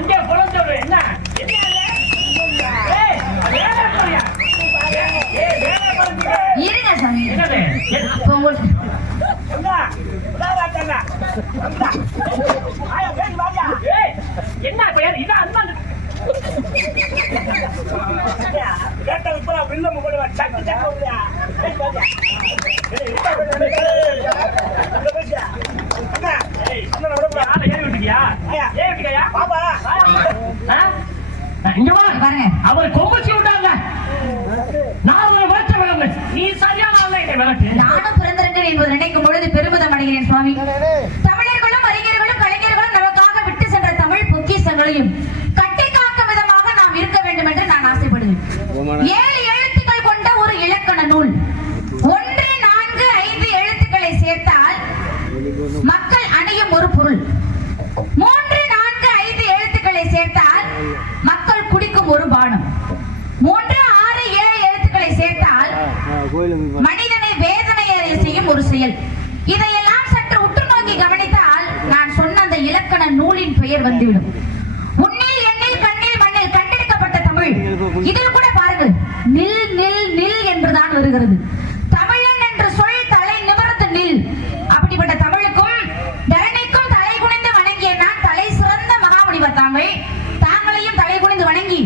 அங்கே போல சொல்றேன் என்ன இருங்க சாமி. இப்போ உங்களுக்கு என்ன பெயர் இது அண்ணன் கேட்டது பூரா வில்லம் போடுவா சக்கு சக்கு அண்ணா விட ஆளை ஏறி விட்டுக்கியா அவர் கொம்புச்சு விட்டாங்க விளம்பு நீ சரியான நானும் என்பது நினைக்கும் பொழுது பெருமிதம் அடைகிறேன் சுவாமி. தமிழர்களும் அறிஞர்களும் கலைஞர்களும் நமக்காக விட்டு சென்ற தமிழ் பொக்கிசங்களையும் கட்டி காக்கும் விதமாக நாம் இருக்க வேண்டும் என்று நான் ஆசைப்படுவேன் ஏழு எழுத்துக்கள் கொண்ட ஒரு இலக்கண நூல். ஒன்று நான்கு ஐந்து எழுத்துக்களை சேர்த்தால் மக்கள் அணியும் ஒரு பொருள் மூன்று நான்கு ஐந்து எழுத்துக்களை சேர்த்தால் மக்கள் குடிக்கும் ஒரு பானம் மூன்று ஆறு ஏழு எழுத்துக்களை சேர்த்தால் மனிதனை வேதனையடைய செய்யும் ஒரு செயல் இதையெல்லாம் சற்று உற்று நோக்கி கவனித்தால் நான் சொன்ன அந்த இலக்கண நூலின் பெயர் உன்னில் எண்ணில் கண்ணில் மண்ணில் கண்டெடுக்கப்பட்ட தமிழ். இதில் கூட பாருங்கள் நில் நில் நில் என்றுதான் வருகிறது. தமிழன் என்ற சொல் தலை நிமிர்ந்து நில். அப்படிப்பட்ட தமிழுக்கும் தரணிக்கும் தலை குனிந்து வணங்கிய நான் தலை சிறந்த மகாமுனிவர் தாங்கள். தாங்களையும் தலை குனிந்து வணங்கி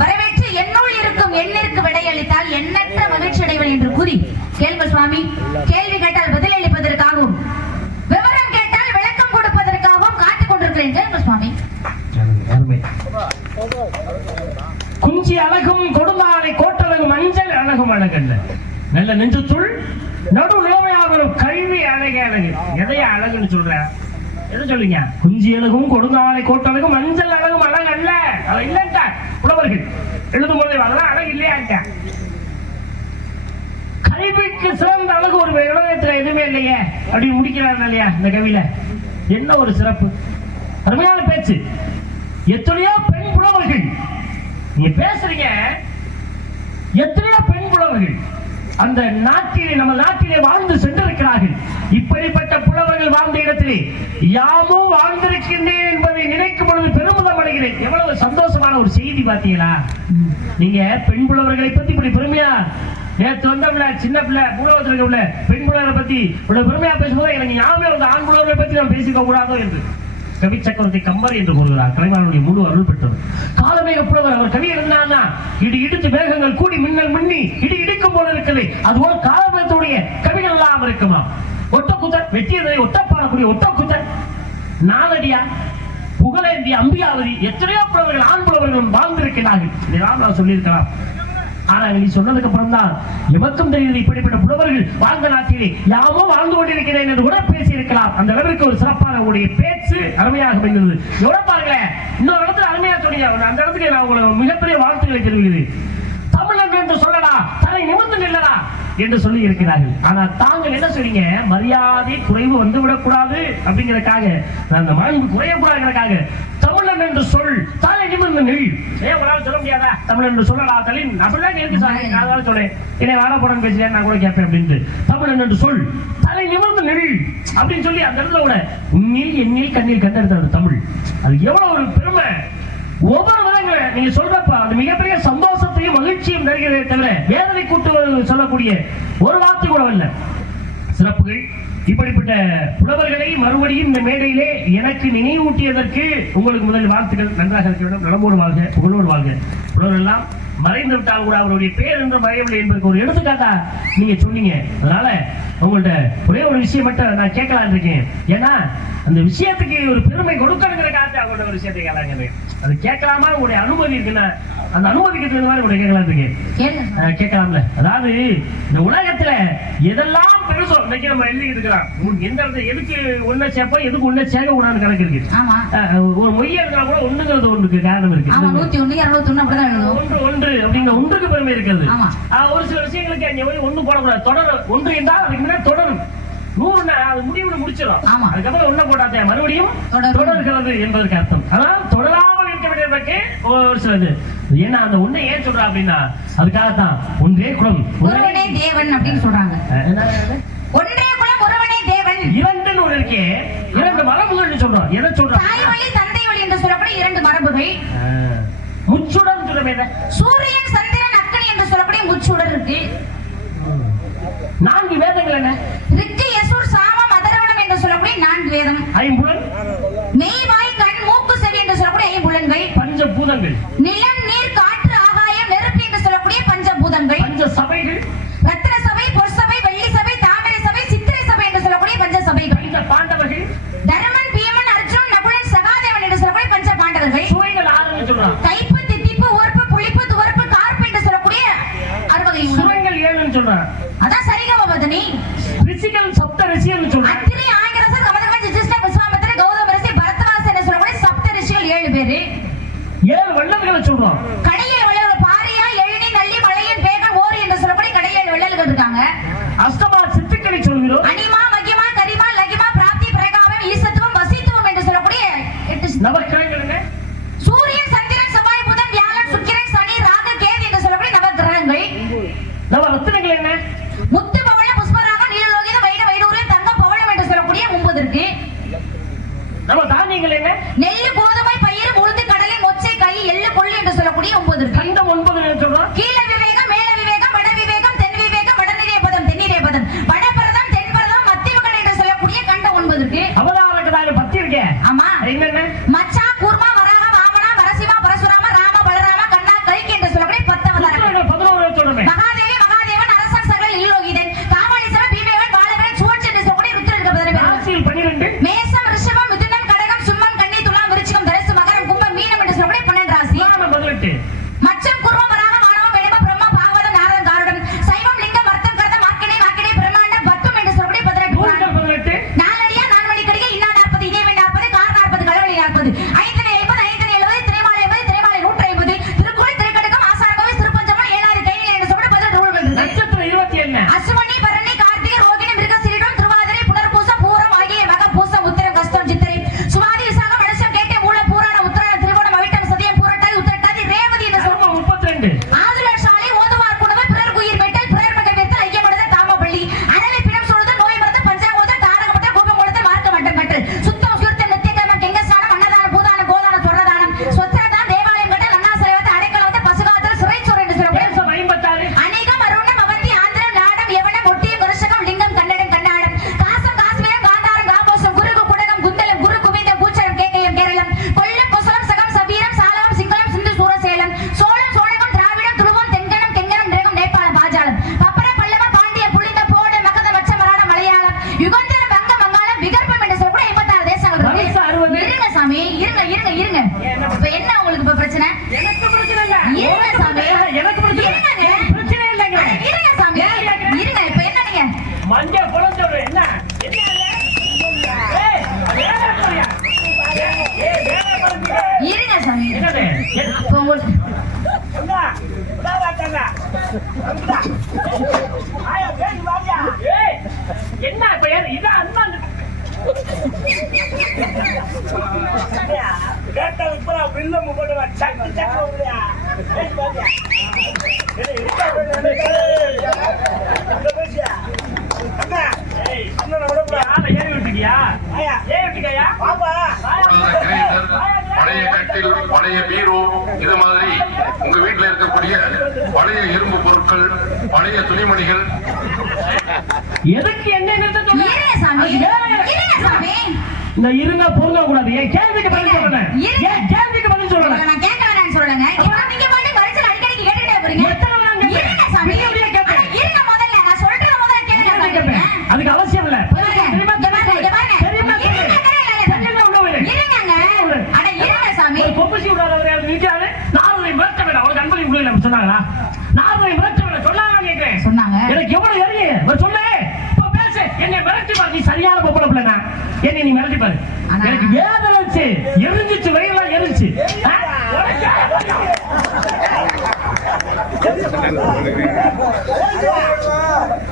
வரவேற்று என்னுள் இருக்கும் எண்ணிற்கு விடையளித்தால் எண்ணற்ற மகிழ்ச்சி அடைவன் என்று கூறி கேள்வி சுவாமி கேள்வி கேட்டால் பதிலளிப்பதற்காகவும் விவரம் கேட்டால் விளக்கம் கொடுப்பதற்காகவும் காத்துக் கொண்டிருக்கிறேன் கேள்வி சுவாமி அருமை குஞ்சி அழகும் கொடுமாலை கோட்டழகும் மஞ்சள் அழகும் அழகல்ல. நல்ல நெஞ்சத்துள் நடு நிலைமையாக கல்வி அழகே அழகு. எதைய அழகுன்னு சொல்ற? எதை சொல்லுங்க குஞ்சி அழகும் கொடுங்காலை கோட்டழகும் மஞ்சள் அழகும் அழகு அல்ல அது இல்லைன்ட்டா புலவர்கள். எழுதும் போது அதெல்லாம் அழகு இல்லையாட்டா கல்விக்கு சிறந்த அழகு ஒரு உலகத்துல எதுவுமே இல்லையே. அப்படி முடிக்கிறாங்க இல்லையா இந்த கவியில? என்ன ஒரு சிறப்பு? அருமையான பேச்சு. எத்தனையோ பெண் புலவர்கள் நீங்க பேசுறீங்க. எத்தனையோ பெண் புலவர்கள் அந்த நாட்டிலே நம்ம நாட்டிலே வாழ்ந்து சென்றிருக்கிறார்கள். இப்படிப்பட்ட புலவர்கள் வாழ்ந்த இடத்திலே யாமோ வாழ்ந்திருக்கின்றேன் என்பதை நினைக்கும் பொழுது பெருமிதம் அடைகிறேன். எவ்வளவு சந்தோஷமான ஒரு செய்தி பார்த்தீங்களா? நீங்க பெண் புலவர்களை பத்தி இப்படி பெருமையா? நேற்று வந்த பிள்ளை சின்ன பிள்ளை புலவத்தில் இருக்க பிள்ளை பெண் புலவரை பத்தி இவ்வளவு பெருமையா பேசும்போது எனக்கு ஞாபகம் வந்து ஆண் புலவரை பத்தி நம்ம பேசிக்க கூடாதோ என்று. கவி சக்கரவர்த்தி கம்பர் என்று கூறுகிறார். கலைவாணனுடைய முழு அருள் பெற்றது. காலமே புலவர் அவர் கவி எழுதினார்னா இடி இடித்து வேகங்கள் கூடி மின்னல் மின்னி இடி இடிக்கும் போல இருக்குது அதுபோல காலமேகத்துடைய கவிகள் எல்லாம் இருக்குமா? ஒட்ட குத்தன் வெட்டியதை ஒட்ட பாடக்கூடிய ஒட்ட குத்தன் நாலடியா புகழேந்தி அம்பியாவதி எத்தனையோ புலவர்கள் ஆண் புலவர்களும் வாழ்ந்திருக்கிறார்கள். இதெல்லாம் நான் சொல்லியிருக்கலாம். ஆனா நீ சொன்னதுக்கு அப்புறம் தான் எமக்கும் தெரியுது இப்படிப்பட்ட புலவர்கள் வாழ்ந்த நாட்டிலே யாமோ வாழ்ந்து கொண்டிருக்கிறேன் என்று கூட பேசி இருக்கலாம் அந்த அளவிற்கு ஒரு சிறப்பான உடைய பேச்சு அருமையாக அமைந்தது. எவ்வளவு பாருங்களேன் இன்னொரு இடத்துல அருமையாக சொன்னீங்க அந்த இடத்துக்கு நான் உங்களுக்கு மிகப்பெரிய வாழ்த்துக்களை தெரிவிக்கிறேன். தமிழன் என்று சொல்லடா தலை நிமிர்ந்து நில்லடா. என்று சொல்லி இருக்கிறார்கள். ஆனா தாங்கள் என்ன சொல்றீங்க மரியாதை குறைவு வந்து விடக்கூடாது அப்படிங்கறதுக்காக. நான் அந்த மாண்பு குறையக்கூடாதுங்கிறதுக்காக. தமிழன் என்று சொல் தலை நிமிர்ந்து நில். ஏன் சொல்ல முடியாதா? தமிழன் என்று சொல்லடா தலை அப்படிதான் இருக்கு சார் அதனால சொல்லேன் என்னை வாட போடன் பேசுறேன் நான் கூட கேட்பேன் அப்படின்ட்டு. தமிழன் என்று சொல் தலை நிமிர்ந்து நில் அப்படின்னு சொல்லி அந்த இடத்துல கூட உன்னில் எண்ணில் கண்ணில் கண்டெடுத்த தமிழ். அது எவ்வளவு ஒரு பெருமை. ஒவ்வொரு விதங்களை நீங்க சொல்றப்ப அது மிகப்பெரிய சந்தோஷத்தையும் மகிழ்ச்சியும் தருகிறதே தவிர வேதனை கூட்டு சொல்லக்கூடிய ஒரு வார்த்தை கூட அல்ல சிறப்புகள். இப்படிப்பட்ட புலவர்களை மறுபடியும் இந்த மேடையிலே எனக்கு நினைவூட்டியதற்கு உங்களுக்கு முதல் வாழ்த்துக்கள். நன்றாக இருக்க வேண்டும் நலமோடு வாழ்க புகழோடு வாழ்க. புலவர் எல்லாம் மறைந்து விட்டால் கூட அவருடைய பேர் என்று மறையவில்லை என்பதற்கு ஒரு எடுத்துக்காட்டா நீங்க சொன்னீங்க. அதனால உங்கள்ட்ட ஒரே ஒரு விஷயம் மட்டும் நான் கேட்கலாம் இருக்கேன். ஏன்னா அந்த விஷயத்துக்கு ஒரு பெருமை கொடுக்கணுங்கிற காத்து அவங்களோட ஒரு விஷயத்தை கேட்கலாங்க அது கேட்கலாமா? உங்களுடைய அனுமதி இருக்குன்னா அந்த அனுமதிக்கு தகுந்த மாதிரி உங்களுடைய கேட்கலாம் இருக்கேன். கேட்கலாம்ல. அதாவது இந்த உலகத்துல எதெல்லாம் பெருசோ இன்னைக்கு நம்ம எழுதிட்டு இருக்கலாம் எந்த இடத்துல எதுக்கு ஒண்ணு சேர்ப்போம் எதுக்கு ஒண்ணு சேர்க்க கூடாது கணக்கு இருக்கு. ஒரு மொய் எழுதுனா கூட ஒண்ணுங்கிறது ஒன்றுக்கு காரணம் இருக்கு. எழுதும் ஒன்று ஒன்று அப்படிங்கிற ஒன்றுக்கு பெருமை இருக்கிறது ஒரு சில விஷயங்களுக்கு அங்க போய் ஒண்ணு போடக்கூடாது. தொடர் ஒன்று என்றால் அதுக்கு முன்னாடி தொடரும். நூறுனா அது முடிவுல முடிச்சிடும். ஆமா. அதுக்கப்புறம் ஒண்ணு போடாதே மறுபடியும். தொடர்கிறது என்பதற்கு அர்த்தம். ஆனால் தொடராமல் இருக்க வேண்டியதற்கு ஒரு சிலது. ஏன்னா அந்த ஒண்ணை ஏன் சொல்றா அப்படின்னா அதுக்காகத்தான். ஒன்றே குலம் ஒருவனே தேவன் அப்படின்னு சொல்றாங்க? ஒன்றே குலம் ஒருவனே தேவன். இரண்டுன்னு ஒண்ணு இருக்கே. இரண்டு மரபுகள்னு சொல்றோம். எதை சொல்றோம்? தாய் வழி தந்தை வழி என்று சொல்லக்கூடிய இரண்டு மரபுகள். வேண்டும். சூரியன் சந்திரன் அக்கனி என்று சொல்லக்கூடிய நான்கு வேதங்கள் என்ன? என்று சொல்லக்கூடிய நான்கு வேதம். ஐம்புலன். மெய் கண் மூக்கு செவி என்று சொல்லக்கூடிய ஐம்புலன்கள். பஞ்ச பூதங்கள். நிலம் நீர் சரியானு சொல்றேன். அதான் சரிகம பதனி ரிஷிகள் சப்த ரிஷிகள் சொல்றேன். அத்திரி ஆங்கரச கமதகமஞ்சி ஜிஷ்ண விஸ்வாமித்திர கௌதம ரிஷி பரத்வாச என்ன சொல்லக்கூடிய சப்த ரிஷிகள் ஏழு பேர். ஏழு வள்ளல்களை சொல்றோம். கடையில் வள்ளல் பாரியா எழுநி நள்ளி மலையின் பேகன் ஓரி என்று சொல்லக்கூடிய கடையில் வள்ளல்கள் இருக்காங்க. அஷ்டமா சித்துக்களை சொல்கிறோம். அனிமா என்னென்ன நெல்லு கோதுமை பயிர் உளுந்து கடலை மொச்சை கை எள்ளு கொள்ளு என்று சொல்லக்கூடிய ஒன்பது கண்டம் ஒன்பது சொல்றோம்? கீழே பில்லு போட்டு சக்கு சக்கு வருதுயா அண்ணா அண்ணா பழைய கட்டில் பழைய பீரோ இது மாதிரி உங்க வீட்டில் இருக்கக்கூடிய பழைய இரும்பு பொருட்கள் பழைய துணிமணிகள் எதுக்கு என்ன சாமி சாமி. இந்த இருங்க பொருங்க கூடாது ஏன் கேள்விக்கு பதில் சொல்றேன். ஏன் கேள்விக்கு பதில் சொல்றேன். நான் கேட்க வேணாம் சொல்றேன் நீங்க பாட்டு வரிசல் அடிக்கடி கேட்டுட்டே போறீங்க. எத்தனை நான் கேட்கிறேன் சாமி. நீங்க கேட்கிறேன் இருங்க முதல்ல. நான் சொல்றத முதல்ல கேளுங்க அதுக்கு அவசியம் இல்ல. தெரியுமா தெரியுமா தெரியுமா தெரியுமா அட இருங்க சாமி. ஒரு பொம்பசி ஒரு ஆள் நாலு மிரட்ட வேண்டாம். அவருக்கு அன்பளி உள்ள இல்ல சொன்னாங்களா? நாலு மிரட்ட வேண்டாம். சொன்னாங்க சொன்னாங்க. எனக்கு எவ்வளவு சரியான பொம்பளை பிள்ளைனா என்ன நீ மிரட்டி பாரு எனக்கு வேதனை வச்சு எரிஞ்சிச்சு வரையெல்லாம் எரிஞ்சிச்சு Thank you.